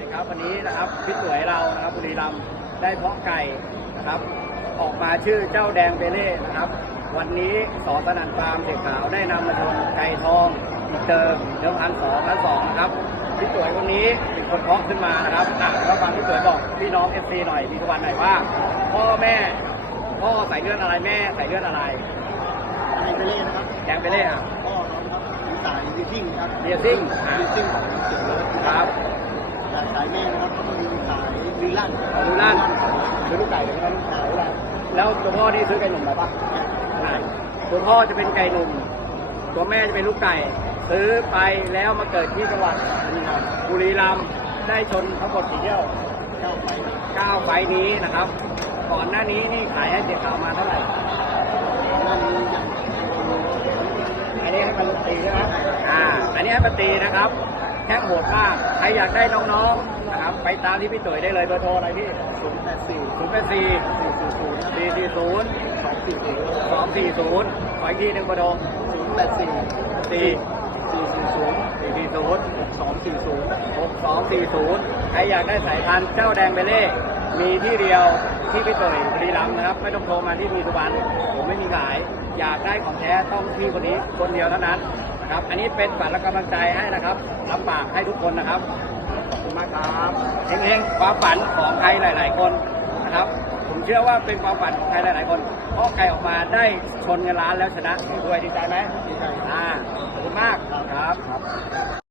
วัสดีครับวันนี้นะครับพี่สวยเรานะครับบุรีรัมย์ได้เพาะไก่นะครับ ออกมาชื่อเจ้าแดงเบเล่นะครับ วันนี้สอสนันฟาร์มเด็กขาวได้นำมาชนไก่ทองอีกเติมเดิมพันสองพันสองนะครับพี่สวยคนนี้เป็นคนเพาะขึ้นมานะครับอะก็ฟังพี่สวยบอกพี่น้องเอฟซีหน่อยมีทุกวันหน่อยว่า พ่อแม่พ่อใส่เลือดอะไรแม่ใส่เลือดอะไรไอเบเล่นะครับแดงเบเล่อะก็น้องครับมีสายดิซิ่งครับเบียร์ซิ่งอะดิซิ่งของเสียเลิศ ครับ จากสายแม่นะครับก็มีสาย ลีลั่นเอาดูลั่นซื้อลูกไก่เลยไหมลูกไก่แล้วแล้วตัวพ่อนี่ซื้อไก่หนุ่มมาปะใช่ตัวพ่อจะเป็นไก่หนุ่ม ตัวแม่จะเป็นลูกไก่ ซื้อไปแล้วมาเกิดที่จังหวัดบุรีรัมย์ได้ชนทั้งหมดกี่เที่ยวเจ้าไปเก้าไฟล์นี้นะครับ ก่อนหน้านี้นี่ขายให้เจ๊ขาวมาเท่าไหร่นั่นยังอันนี้ให้มันตีใช่ไหมอ่า อันนี้ให้มันตีนะครับ แค่โหดมาก ใครอยากได้น้องๆนะ ครับไปตามที่พี่ตุ๋ยได้เลยเบอร์โทรอะไรพี่ศูนย์แปดสี่ศูนย์แปดสี่สี่สี่ศูนย์สี่สี่ศูนย์สองสี่ศูนย์สองสี่ศูนย์ขออีกทีหนึ่งเบอร์โทรศูนย์แปดสี่สี่สี่สี่ศูนย์สี่สี่ศูนย์สองสี่ศูนย์หกสองสี่ศูนย์ใครอยากได้สายพันธุ์เจ้าแดงเบเล่มีที่เดียวที่พี่ตุ๋ยรีรัมนะครับ ไม่ต้องโทรมาที่มีสุวรรณผมไม่มีขาย อยากได้ของแท้ต้องที่คนนี้คนเดียวเท่านั้นนะครับ อันนี้เป็นฝันและกำลังใจให้นะครับรับปากให้ทุกคนนะครับขอบคุณมากครับ เฮงๆความฝันของใครหลาย ๆ คนนะครับ ผมเชื่อว่าเป็นความฝันของใครหลาย ๆ คน เพราะไก่ออกมาได้ชนเงินล้านแล้วชนะด้วยดีใจไหมดีใจครับอ่า